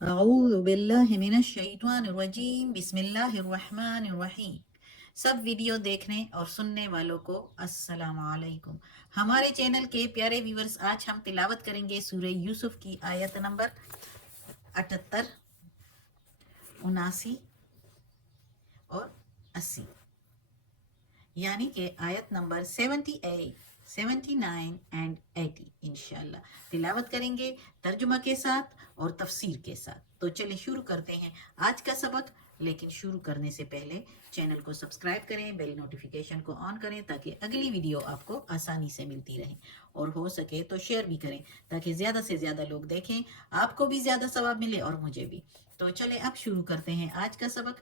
اعوذ باللہ من الشیطان الرجیم بسم اللہ الرحمن الرحیم۔ سب ویڈیو دیکھنے اور سننے والوں کو السلام علیکم۔ ہمارے چینل کے پیارے ویورز، آج ہم تلاوت کریں گے سورہ یوسف کی آیت نمبر 78، 79 اور 80، یعنی کہ آیت نمبر 78، 79 اینڈ 80 انشاءاللہ تلاوت کریں گے ترجمہ کے ساتھ اور تفسیر کے ساتھ۔ تو چلیں شروع کرتے ہیں آج کا سبق، لیکن شروع کرنے سے پہلے چینل کو سبسکرائب کریں، بیل نوٹیفیکیشن کو آن کریں تاکہ اگلی ویڈیو آپ کو آسانی سے ملتی رہے، اور ہو سکے تو شیئر بھی کریں تاکہ زیادہ سے زیادہ لوگ دیکھیں، آپ کو بھی زیادہ ثواب ملے اور مجھے بھی۔ تو چلیں اب شروع کرتے ہیں آج کا سبق۔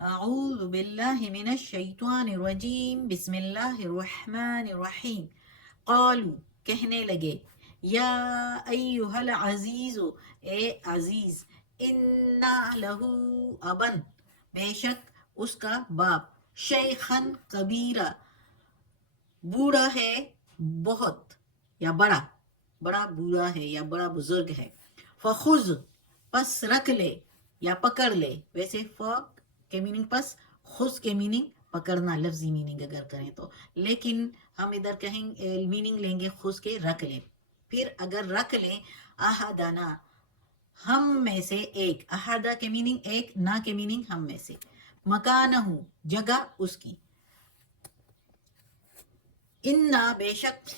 اعوذ باللہ من الشیطان الرجیم بسم اللہ الرحمن الرحیم۔ قالو کہنے لگے، یا ایہا العزیز اے عزیز، انا لہو ابن بے شک اس کا باپ، شیخن کبیرہ بوڑھا ہے بہت، یا بڑا بڑا بوڑھا ہے یا بڑا بزرگ ہے۔ فخذ پس رکھ لے یا پکڑ لے، ویسے کے میننگ پس، خذ کے میننگ پکڑنا، لفظی میننگ اگر کریں تو، لیکن ہم ادھر کہیں میننگ لیں گے خذ کے رکھ لے۔ پھر اگر رکھ لیں احدنا ہم میں سے ایک، احدہ کے میننگ ایک، نہ کے میننگ ہم میں سے، مکانہ جگہ اس کی، انا بے شک،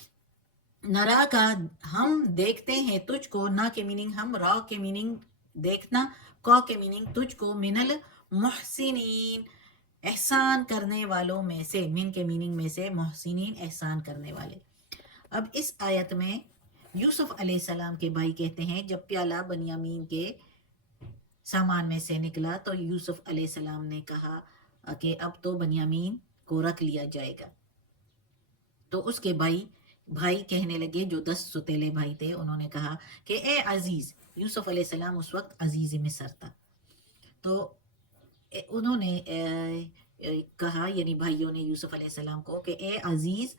نرا کا ہم دیکھتے ہیں تجھ کو، نہ کے میننگ ہم، را کے میننگ دیکھنا، کو کے میننگ تجھ کو، من المحسنین احسان کرنے والوں میں سے، من کے میننگ میں سے محسنین احسان کرنے والے۔ اب اس آیت میں یوسف علیہ السلام کے بھائی کہتے ہیں جب پیالہ بنیامین کے سامان میں سے نکلا تو یوسف علیہ السلام نے کہا کہ اب تو بنیامین کو رکھ لیا جائے گا۔ تو اس کے بھائی کہنے لگے، جو 10 ستیلے بھائی تھے، انہوں نے کہا کہ اے عزیز، یوسف علیہ السلام اس وقت عزیز مصر تھا، تو انہوں نے کہا، یعنی بھائیوں نے یوسف علیہ السلام کو، کہ اے عزیز،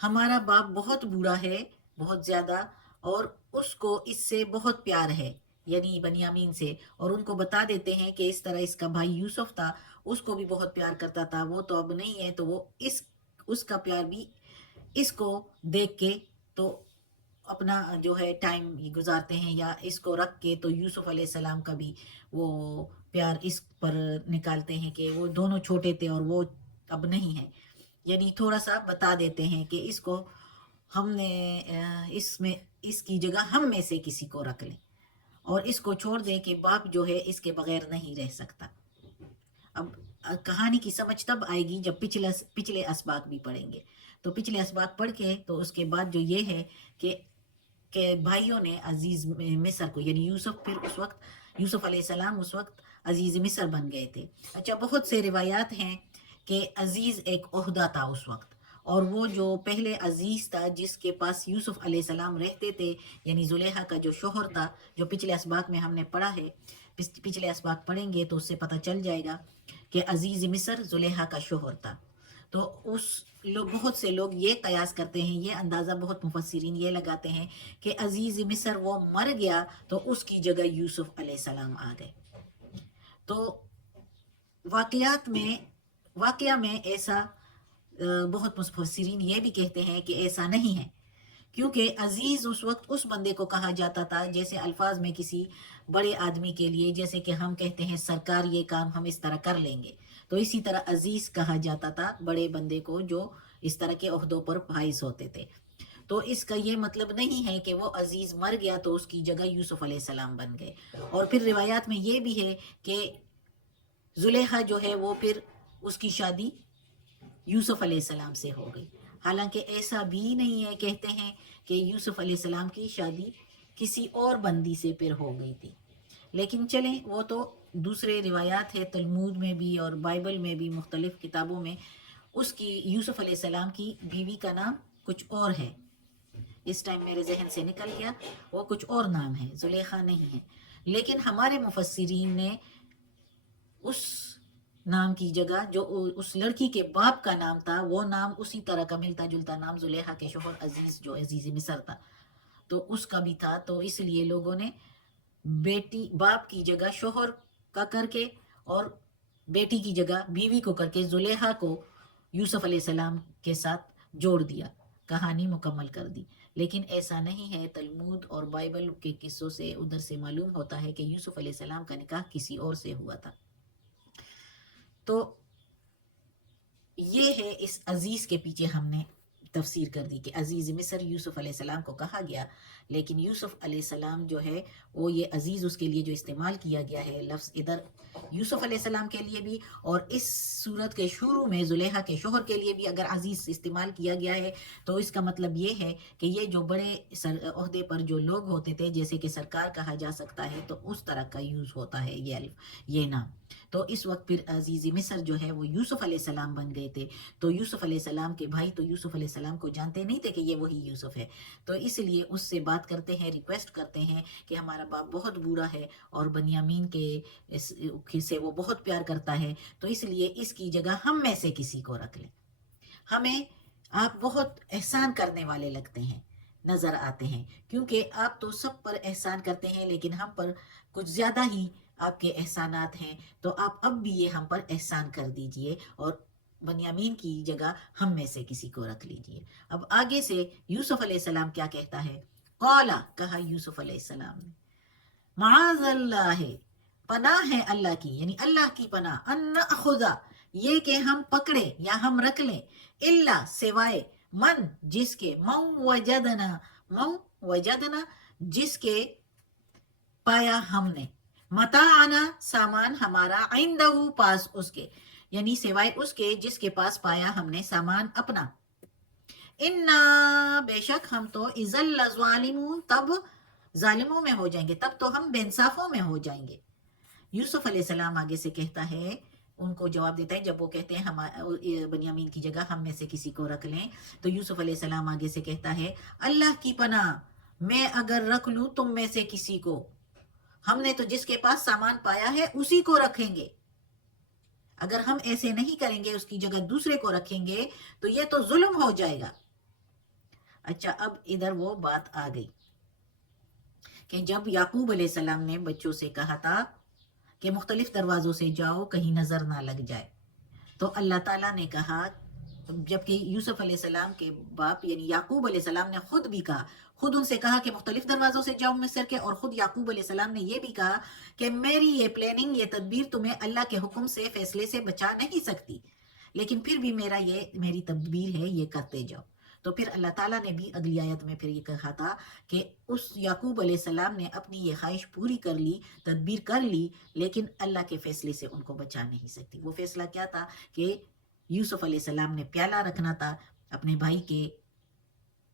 ہمارا باپ بہت بوڑھا ہے، بہت زیادہ، اور اس کو اس سے بہت پیار ہے، یعنی بنیامین سے، اور ان کو بتا دیتے ہیں کہ اس طرح اس کا بھائی یوسف تھا، اس کو بھی بہت پیار کرتا تھا، وہ تو اب نہیں ہے، تو وہ اس کا پیار بھی اس کو دیکھ کے تو اپنا جو ہے ٹائم گزارتے ہیں، یا اس کو رکھ کے تو یوسف علیہ السلام کا بھی وہ پیار اس پر نکالتے ہیں کہ وہ دونوں چھوٹے تھے اور وہ اب نہیں ہے، یعنی تھوڑا سا بتا دیتے ہیں کہ اس کو ہم نے اس کی جگہ ہم میں سے کسی کو رکھ لیں، اور اس کو چھوڑ دیں کہ باپ جو ہے اس کے بغیر نہیں رہ سکتا۔ اب کہانی کی سمجھ تب آئے گی جب پچھلے اسباق بھی پڑھیں گے، تو پچھلے اسباق پڑھ کے تو اس کے بعد جو یہ ہے کہ بھائیوں نے عزیز مصر کو، یعنی یوسف، پھر اس وقت یوسف علیہ السلام اس وقت عزیز مصر بن گئے تھے۔ اچھا، بہت سے روایات ہیں کہ عزیز ایک عہدہ تھا اس وقت، اور وہ جو پہلے عزیز تھا جس کے پاس یوسف علیہ السلام رہتے تھے، یعنی زلیخا کا جو شوہر تھا، جو پچھلے اسباق میں ہم نے پڑھا ہے، پچھلے اسباق پڑھیں گے تو اس سے پتہ چل جائے گا کہ عزیز مصر زلیخا کا شوہر تھا۔ تو بہت سے لوگ یہ قیاس کرتے ہیں، یہ اندازہ بہت مفسرین یہ لگاتے ہیں کہ عزیز مصر وہ مر گیا تو اس کی جگہ یوسف علیہ السلام آ گئے۔ تو واقعہ میں ایسا بہت مفسرین یہ بھی کہتے ہیں کہ ایسا نہیں ہے، کیونکہ عزیز اس وقت اس بندے کو کہا جاتا تھا، جیسے الفاظ میں کسی بڑے آدمی کے لیے، جیسے کہ ہم کہتے ہیں سرکار یہ کام ہم اس طرح کر لیں گے، تو اسی طرح عزیز کہا جاتا تھا بڑے بندے کو جو اس طرح کے عہدوں پر فائز ہوتے تھے۔ تو اس کا یہ مطلب نہیں ہے کہ وہ عزیز مر گیا تو اس کی جگہ یوسف علیہ السلام بن گئے۔ اور پھر روایات میں یہ بھی ہے کہ زلیخا جو ہے وہ پھر اس کی شادی یوسف علیہ السلام سے ہو گئی، حالانکہ ایسا بھی نہیں ہے، کہتے ہیں کہ یوسف علیہ السلام کی شادی کسی اور بندی سے پھر ہو گئی تھی، لیکن چلیں وہ تو دوسرے روایات ہے، تلمود میں بھی اور بائبل میں بھی، مختلف کتابوں میں اس کی، یوسف علیہ السلام کی بیوی کا نام کچھ اور ہے، اس ٹائم میرے ذہن سے نکل گیا، وہ کچھ اور نام ہے، زلیخا نہیں ہے، لیکن ہمارے مفسرین نے اس نام کی جگہ جو اس لڑکی کے باپ کا نام تھا، وہ نام اسی طرح کا ملتا جلتا نام زلیخا کے شوہر عزیز جو عزیز مصر تھا تو اس کا بھی تھا، تو اس لیے لوگوں نے بیٹی باپ کی جگہ شوہر کا کر کے اور بیٹی کی جگہ بیوی کو کر کے زلیخا کو یوسف علیہ السلام کے ساتھ جوڑ دیا، کہانی مکمل کر دی. لیکن ایسا نہیں ہے. تلمود اور بائبل کے قصوں سے ادھر سے معلوم ہوتا ہے کہ یوسف علیہ السلام کا نکاح کسی اور سے ہوا تھا. تو یہ ہے اس عزیز کے پیچھے ہم نے تفسیر کر دی کہ عزیز مصر یوسف علیہ السلام کو کہا گیا، لیکن یوسف علیہ السلام جو ہے وہ یہ عزیز اس کے لیے جو استعمال کیا گیا ہے لفظ ادھر یوسف علیہ السلام کے لیے بھی، اور اس صورت کے شروع میں زلیخا کے شوہر کے لیے بھی اگر عزیز استعمال کیا گیا ہے تو اس کا مطلب یہ ہے کہ یہ جو بڑے عہدے پر جو لوگ ہوتے تھے جیسے کہ سرکار کہا جا سکتا ہے تو اس طرح کا یوز ہوتا ہے یہ نام. تو اس وقت پھر عزیز مصر جو ہے وہ یوسف علیہ السلام بن گئے تھے. تو یوسف علیہ السلام کے بھائی تو یوسف علیہ السلام کو جانتے نہیں تھے کہ یہ وہی یوسف ہے، تو اس لیے اس سے بات کرتے ہیں، ریکویسٹ کرتے ہیں کہ ہمارا باپ بہت برا ہے اور بنیامین کے سے وہ بہت پیار کرتا ہے، تو اس لیے اس کی جگہ ہم میں سے کسی کو رکھ لیں. ہمیں آپ بہت احسان کرنے والے لگتے ہیں، نظر آتے ہیں، کیونکہ آپ تو سب پر احسان کرتے ہیں لیکن ہم پر کچھ زیادہ ہی آپ کے احسانات ہیں، تو آپ اب بھی یہ ہم پر احسان کر دیجئے اور بنیامین کی جگہ ہم میں سے کسی کو رکھ لیجئے. اب آگے سے یوسف علیہ السلام کیا کہتا ہے؟ قالا، کہا یوسف علیہ السلام نے، معاذ اللہ، پناہ ہے اللہ کی، یعنی اللہ کی پناہ، ان نأخذ، یہ کہ ہم پکڑے یا ہم رکھ لیں، اللہ سوائے، من جس کے، مو وجدنا جس کے پایا ہم نے، متاعنا سامان ہمارا، عندہ پاس اس کے، یعنی سوائے اس کے جس کے پاس پایا ہم نے سامان اپنا. انا، بے شک ہم تو، اذا لظالمون، تب ظالموں میں ہو جائیں گے، تب تو ہم بے انصافوں میں ہو جائیں گے. یوسف علیہ السلام آگے سے کہتا ہے، ان کو جواب دیتا ہے جب وہ کہتے ہیں ہم بنیامین کی جگہ ہم میں سے کسی کو رکھ لیں، تو یوسف علیہ السلام آگے سے کہتا ہے، اللہ کی پناہ، میں اگر رکھ لوں تم میں سے کسی کو، ہم نے تو جس کے پاس سامان پایا ہے اسی کو رکھیں گے. اگر ہم ایسے نہیں کریں گے، اس کی جگہ دوسرے کو رکھیں گے تو یہ تو ظلم ہو جائے گا. اچھا، اب ادھر وہ بات آ گئی کہ جب یعقوب علیہ السلام نے بچوں سے کہا تھا کہ مختلف دروازوں سے جاؤ کہیں نظر نہ لگ جائے، تو اللہ تعالیٰ نے کہا، جبکہ یوسف علیہ السلام کے باپ یعنی یعقوب علیہ السلام نے خود بھی کہا، خود ان سے کہا کہ مختلف دروازوں سے جاؤ مصر کے، اور خود یعقوب علیہ السلام نے یہ بھی کہا کہ میری یہ پلاننگ، یہ تدبیر تمہیں اللہ کے حکم سے، فیصلے سے بچا نہیں سکتی، لیکن پھر بھی میری تدبیر ہے، یہ کرتے جاؤ. تو پھر اللہ تعالیٰ نے بھی اگلی آیت میں پھر یہ کہا تھا کہ اس یعقوب علیہ السلام نے اپنی یہ خواہش پوری کر لی، تدبیر کر لی، لیکن اللہ کے فیصلے سے ان کو بچا نہیں سکتی. وہ فیصلہ کیا تھا کہ یوسف علیہ السلام نے پیالہ رکھنا تھا اپنے بھائی کے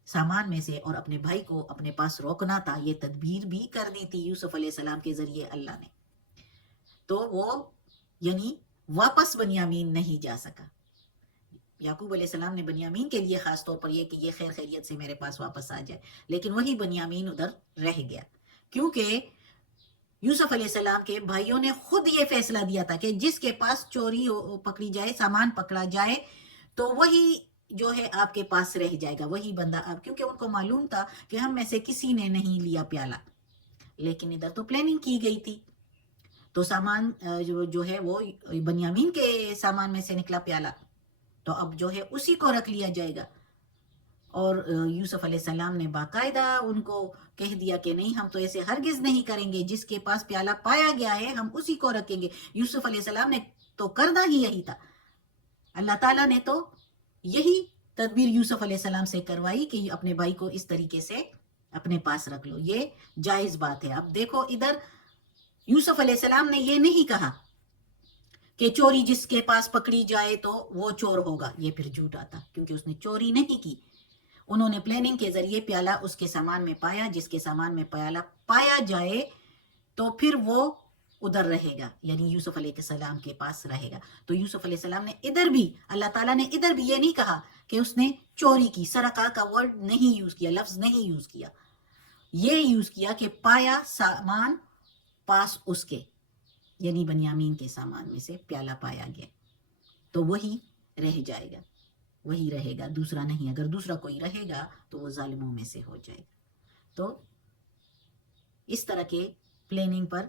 سامان میں سے اور اپنے بھائی کو اپنے پاس روکنا تھا. یہ تدبیر بھی کر دی تھی یوسف علیہ السلام کے ذریعے اللہ نے. تو وہ یعنی واپس بنیامین نہیں جا سکا. یعقوب علیہ السلام نے بنیامین کے لیے خاص طور پر یہ کہ یہ خیر خیریت سے میرے پاس واپس آ جائے، لیکن وہی بنیامین ادھر رہ گیا، کیونکہ یوسف علیہ السلام کے بھائیوں نے خود یہ فیصلہ دیا تھا کہ جس کے پاس چوری پکڑی جائے، سامان پکڑا جائے، تو وہی جو ہے آپ کے پاس رہ جائے گا، وہی بندہ آپ، کیونکہ ان کو معلوم تھا کہ ہم میں سے کسی نے نہیں لیا پیالہ. لیکن ادھر تو پلاننگ کی گئی تھی، تو سامان جو ہے وہ بنیامین کے سامان میں سے نکلا پیالہ، تو اب جو ہے اسی کو رکھ لیا جائے گا. اور یوسف علیہ السلام نے باقاعدہ ان کو کہہ دیا کہ نہیں، ہم تو ایسے ہرگز نہیں کریں گے، جس کے پاس پیالہ پایا گیا ہے ہم اسی کو رکھیں گے. یوسف علیہ السلام نے تو کرنا ہی یہی تھا. اللہ تعالیٰ نے تو یہی تدبیر یوسف علیہ السلام سے کروائی کہ اپنے بھائی کو اس طریقے سے اپنے پاس رکھ لو، یہ جائز بات ہے. اب دیکھو ادھر یوسف علیہ السلام نے یہ نہیں کہا کہ چوری جس کے پاس پکڑی جائے تو وہ چور ہوگا، یہ پھر جھوٹا تھا، کیونکہ اس نے چوری نہیں کی. انہوں نے پلاننگ کے ذریعے پیالہ اس کے سامان میں پایا، جس کے سامان میں پیالہ پایا جائے تو پھر وہ ادھر رہے گا، یعنی یوسف علیہ السلام کے پاس رہے گا. تو یوسف علیہ السلام نے ادھر بھی، اللہ تعالیٰ نے ادھر بھی یہ نہیں کہا کہ اس نے چوری کی، سرقہ کا ورڈ نہیں یوز کیا، لفظ نہیں یوز کیا، یہ یوز کیا کہ پایا سامان پاس اس کے، یعنی بنیامین کے سامان میں سے پیالہ پایا گیا تو وہی رہ جائے گا، وہی رہے گا، دوسرا نہیں. اگر دوسرا کوئی رہے گا تو وہ ظالموں میں سے ہو جائے گا. تو اس طرح کے پلاننگ پر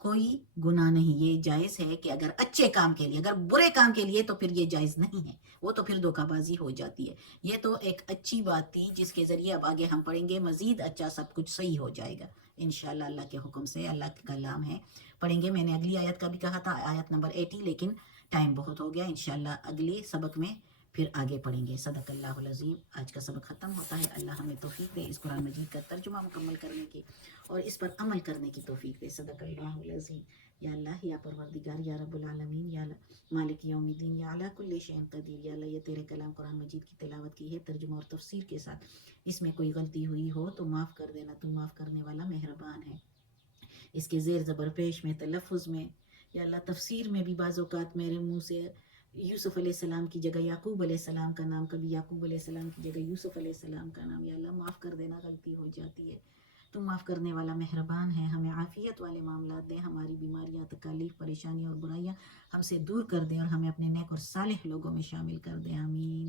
کوئی گناہ نہیں. یہ جائز ہے کہ اگر اچھے کام کے لیے، اگر برے کام کے لیے تو پھر یہ جائز نہیں ہے، وہ تو پھر دھوکہ بازی ہو جاتی ہے. یہ تو ایک اچھی بات تھی جس کے ذریعے اب آگے ہم پڑھیں گے مزید اچھا، سب کچھ صحیح ہو جائے گا انشاءاللہ اللہ کے حکم سے. اللہ کا کلام ہے، پڑھیں گے. میں نے اگلی آیت کا بھی کہا تھا، آیت نمبر 80، لیکن ٹائم بہت ہو گیا. انشاءاللہ اگلے سبق میں پھر آگے پڑھیں گے. صدق اللہ العظیم. آج کا سبق ختم ہوتا ہے. اللہ ہمیں توفیق دے اس قرآن مجید کا ترجمہ مکمل کرنے کی اور اس پر عمل کرنے کی توفیق دے. صدق اللہ العظیم. یا اللہ، یا پروردگار، یا رب العالمین، یا مالک یوم الدین، یا علی کل شیء قدیر. یا اللہ، یہ تیرے کلام قرآن مجید کی تلاوت کی ہے ترجمہ اور تفسیر کے ساتھ، اس میں کوئی غلطی ہوئی ہو تو معاف کر دینا، تو معاف کرنے والا مہربان ہے. اس کے زیر زبر پیش میں، تلفظ میں، یا اللہ تفسیر میں بھی بعض اوقات میرے منہ سے یوسف علیہ السلام کی جگہ یعقوب علیہ السلام کا نام، کبھی یعقوب علیہ السلام کی جگہ یوسف علیہ السلام کا نام، یا اللہ معاف کر دینا، غلطی ہو جاتی ہے. تم معاف کرنے والا مہربان ہے. ہمیں عافیت والے معاملات دیں، ہماری بیماریاں، تکالیف، پریشانیاں اور برائیاں ہم سے دور کر دیں، اور ہمیں اپنے نیک اور صالح لوگوں میں شامل کر دیں. آمین.